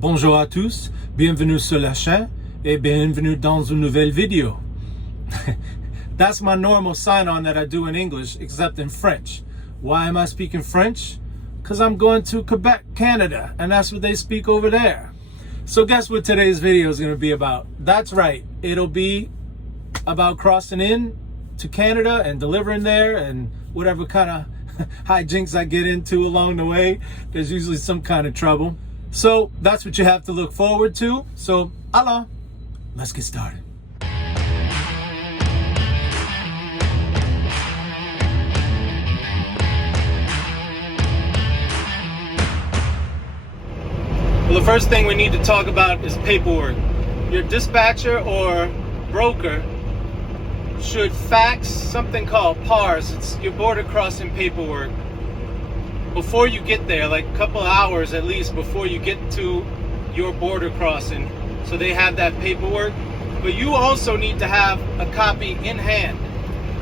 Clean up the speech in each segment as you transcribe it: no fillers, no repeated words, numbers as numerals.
Bonjour à tous, bienvenue sur la chaîne et bienvenue dans une nouvelle vidéo. That's my normal sign-on that I do in English, except in French. Why am I speaking French? Because I'm going to Quebec, Canada, and that's what they speak over there. So guess what today's video is going to be about? That's right, it'll be about crossing in to Canada and delivering there and whatever kind of hijinks I get into along the way. There's usually some kind of trouble. So that's what you have to look forward to. So, allons, let's get started. Well, the first thing we need to talk about is paperwork. Your dispatcher or broker should fax something called PARS. It's your border crossing paperwork. Before you get there, like a couple of hours at least before you get to your border crossing, so they have that paperwork. But you also need to have a copy in hand,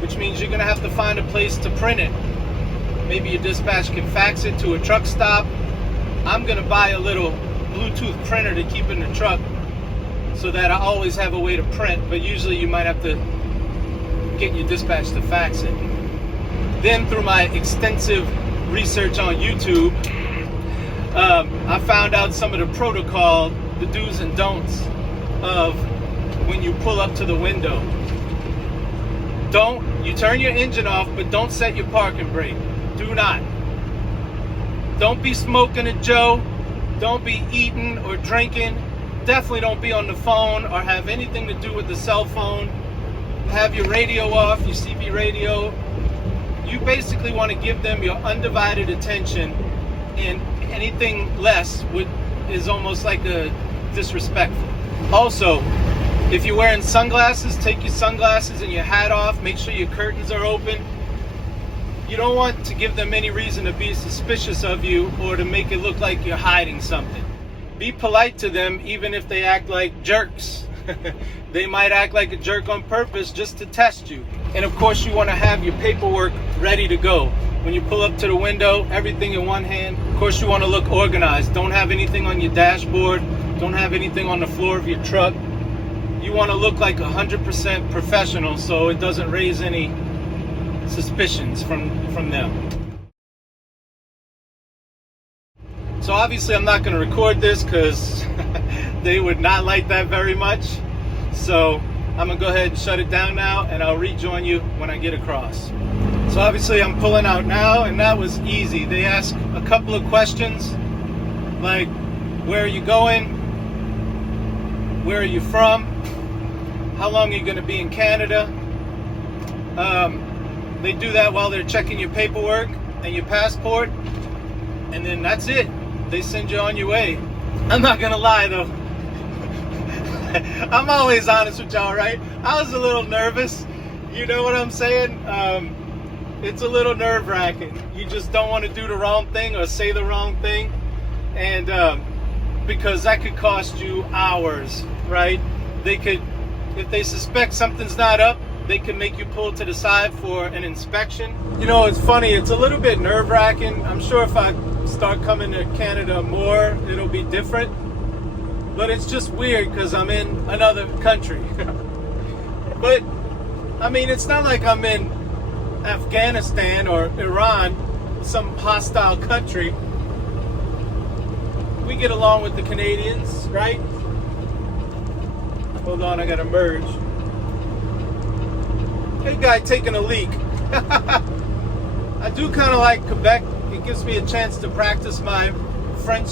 which means you're going to have to find a place to print it. Maybe your dispatch can fax it to a truck stop. I'm going to buy a little Bluetooth printer to keep in the truck so that I always have a way to print, but usually you might have to get your dispatch to fax it. Then through my extensive research on YouTube, I found out some of the protocol, the do's and don'ts of when you pull up to the window. You turn your engine off, but don't set your parking brake. Do not. Don't be smoking a Joe. Don't be eating or drinking. Definitely don't be on the phone or have anything to do with the cell phone. Have your radio off, your CB radio. You basically want to give them your undivided attention, and anything less is almost like a disrespectful. Also, if you're wearing sunglasses, take your sunglasses and your hat off. Make sure your curtains are open. You don't want to give them any reason to be suspicious of you or to make it look like you're hiding something. Be polite to them even if they act like jerks. They might act like a jerk on purpose just to test you. And of course you want to have your paperwork ready to go. When you pull up to the window, everything in one hand. Of course you want to look organized. Don't have anything on your dashboard. Don't have anything on the floor of your truck. You want to look like 100% professional so it doesn't raise any suspicions from them. So obviously I'm not going to record this because they would not like that very much. So I'm going to go ahead and shut it down now, and I'll rejoin you when I get across. So obviously I'm pulling out now, and that was easy. They asked a couple of questions like, where are you going? Where are you from? How long are you going to be in Canada? They do that while they're checking your paperwork and your passport, and then that's it. They send you on your way. I'm not gonna lie though, I'm always honest with y'all, right? I was a little nervous, you know what I'm saying? It's a little nerve-wracking. You just don't want to do the wrong thing or say the wrong thing, and because that could cost you hours, right? They could, if they suspect something's not up, they can make you pull to the side for an inspection. You know, it's funny, it's a little bit nerve-wracking. I'm sure if I start coming to Canada more, it'll be different. But it's just weird because I'm in another country. But, I mean, it's not like I'm in Afghanistan or Iran, some hostile country. We get along with the Canadians, right? Hold on, I gotta merge. Hey, guy taking a leak. I do kind of like Quebec. It gives me a chance to practice my French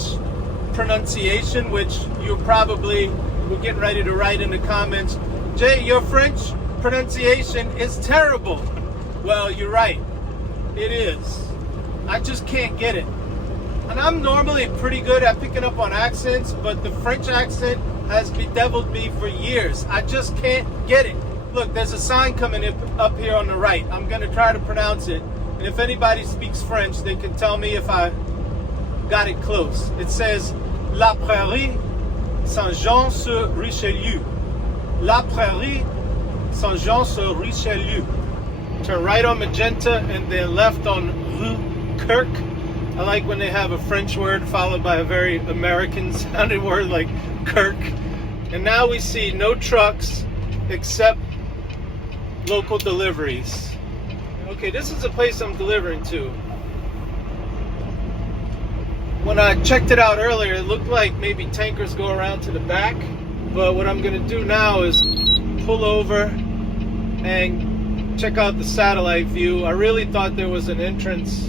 pronunciation, which you probably were getting ready to write in the comments. Jay, your French pronunciation is terrible. Well, you're right. It is. I just can't get it. And I'm normally pretty good at picking up on accents, but the French accent has bedeviled me for years. I just can't get it. Look, there's a sign coming up here on the right. I'm going to try to pronounce it. And if anybody speaks French, they can tell me if I got it close. It says, La Prairie, Saint-Jean-sur-Richelieu. La Prairie, Saint-Jean-sur-Richelieu. Turn right on Magenta and then left on Rue Kirk. I like when they have a French word followed by a very American sounding word like Kirk. And now we see no trucks except local deliveries. Okay, this is the place I'm delivering to. When I checked it out earlier, it looked like maybe tankers go around to the back. But what I'm gonna do now is pull over and check out the satellite view. I really thought there was an entrance.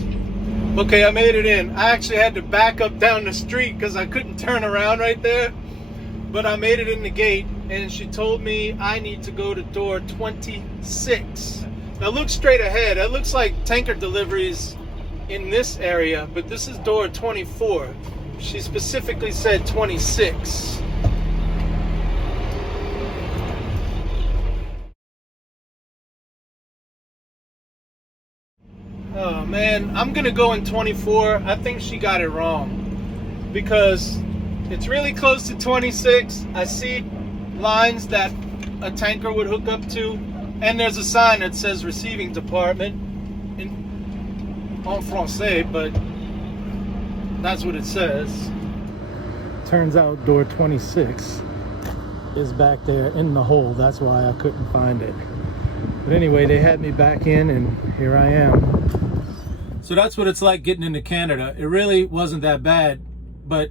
Okay, I made it in. I actually had to back up down the street because I couldn't turn around right there. But I made it in the gate, and she told me I need to go to door 26. Now look straight ahead. It looks like tanker deliveries in this area, but this is door 24. She specifically said 26. Oh man, I'm gonna go in 24. I think she got it wrong because it's really close to 26. I see lines that a tanker would hook up to, and there's a sign that says receiving department in Français, but that's what it says. Turns out door 26 is back there in the hole. That's why I couldn't find it. But anyway, they had me back in, and here I am. So that's what it's like getting into Canada. It really wasn't that bad, but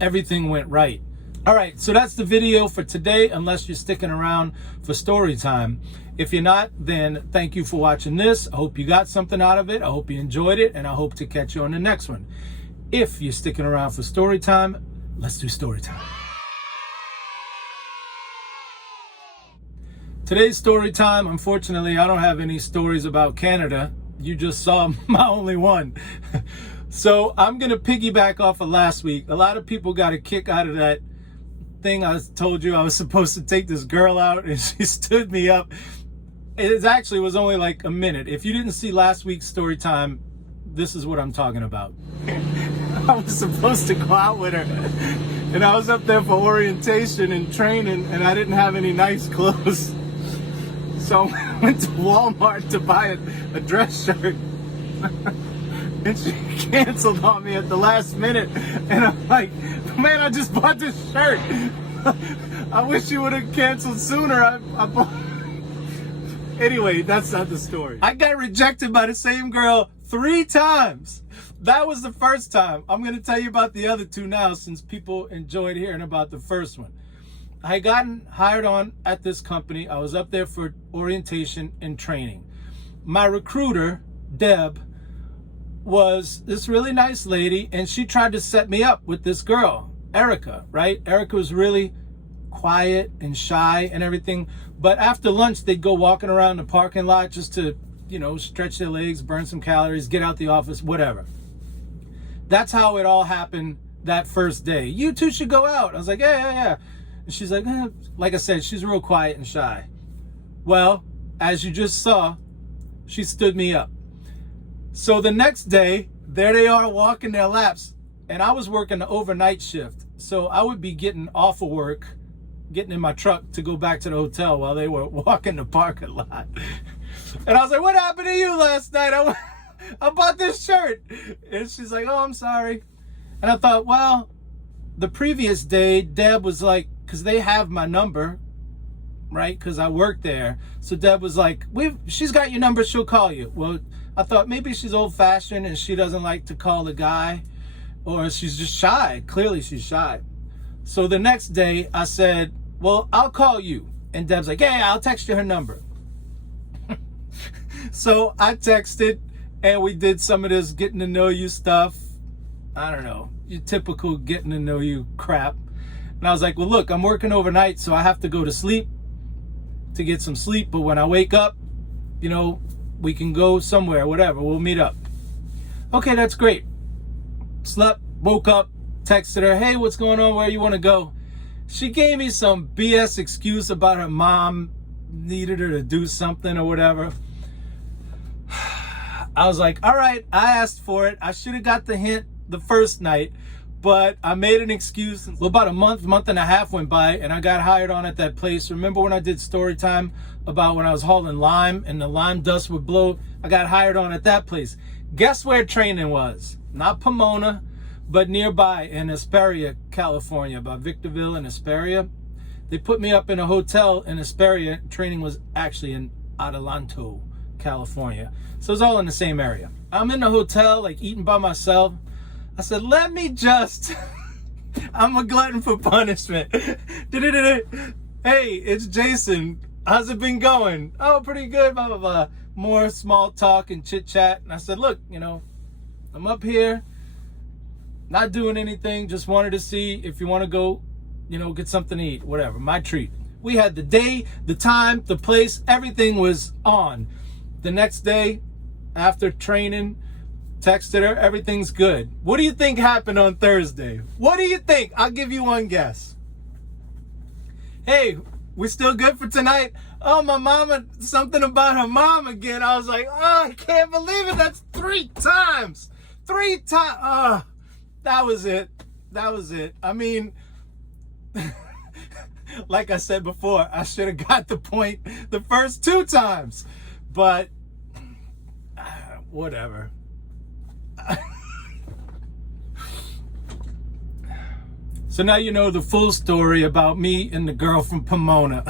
everything went right. All right, so that's the video for today, unless you're sticking around for story time. If you're not, then thank you for watching this. I hope you got something out of it. I hope you enjoyed it, and I hope to catch you on the next one. If you're sticking around for story time, let's do story time. Today's story time, unfortunately, I don't have any stories about Canada. You just saw my only one. So I'm going to piggyback off of last week. A lot of people got a kick out of that thing I told you I was supposed to take this girl out, and she stood me up. It actually was only like a minute. If you didn't see last week's story time, this is what I'm talking about. I was supposed to go out with her, and I was up there for orientation and training, and I didn't have any nice clothes. So I went to Walmart to buy a dress shirt. And she canceled on me at the last minute. And I'm like, man, I just bought this shirt. I wish you would have canceled sooner. I bought... Anyway, that's not the story. I got rejected by the same girl 3 times. That was the first time. I'm going to tell you about the other 2 now, since people enjoyed hearing about the first one. I had gotten hired on at this company. I was up there for orientation and training. My recruiter, Deb, was this really nice lady, and she tried to set me up with this girl, Erica, right? Erica was really quiet and shy and everything, but after lunch, they'd go walking around the parking lot just to, you know, stretch their legs, burn some calories, get out the office, whatever. That's how it all happened that first day. You two should go out. I was like, yeah. And she's like, like I said, she's real quiet and shy. Well, as you just saw, she stood me up. So the next day, there they are walking their laps, and I was working the overnight shift. So I would be getting off of work, getting in my truck to go back to the hotel while they were walking the parking lot. And I was like, what happened to you last night? I bought this shirt. And she's like, oh, I'm sorry. And I thought, well, the previous day, Deb was like, because they have my number, right? Because I worked there. So Deb was like, she's got your number, she'll call you. Well, I thought maybe she's old-fashioned and she doesn't like to call the guy, or she's just shy. Clearly she's shy. So the next day I said, well, I'll call you. And Deb's like, yeah, I'll text you her number. So I texted, and we did some of this getting to know you stuff. I don't know, your typical getting to know you crap. And I was like, well, look, I'm working overnight, so I have to go to sleep to get some sleep. But when I wake up, you know, we can go somewhere, whatever, we'll meet up. Okay, that's great. Slept, woke up, texted her, hey, what's going on? Where you want to go? She gave me some BS excuse about her mom needed her to do something or whatever. I was like, all right, I asked for it. I should have got the hint the first night, but I made an excuse. Well, about a month and a half went by, and I got hired on at that place. Remember when I did story time about when I was hauling lime and the lime dust would blow? I got hired on at that place. Guess where training was? not Pomona, but nearby in Hesperia, California, by Victorville and Hesperia. They put me up in a hotel in Hesperia. Training was actually in Adelanto, California. So it's all in the same area. I'm in the hotel, like eating by myself. I said, let me just, I'm a glutton for punishment. Hey, it's Jason. How's it been going? Oh, pretty good, blah, blah, blah. More small talk and chit chat. And I said, look, I'm up here, not doing anything. Just wanted to see if you want to go, get something to eat, whatever, my treat. We had the day, the time, the place, everything was on. The next day, after training, texted her, everything's good. What do you think happened on Thursday? What do you think? I'll give you one guess. Hey, we still good for tonight? Oh, my mama, something about her mom again. I was like, oh, I can't believe it. That's 3 times. 3 times. Oh, that was it. That was it. I mean, like I said before, I should have got the point the first 2 times. But whatever. So now you know the full story about me and the girl from Pomona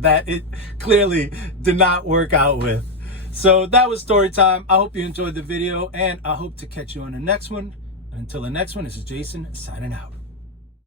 that it clearly did not work out with. So that was story time. I hope you enjoyed the video, and I hope to catch you on the next one. And until the next one, this is Jason signing out.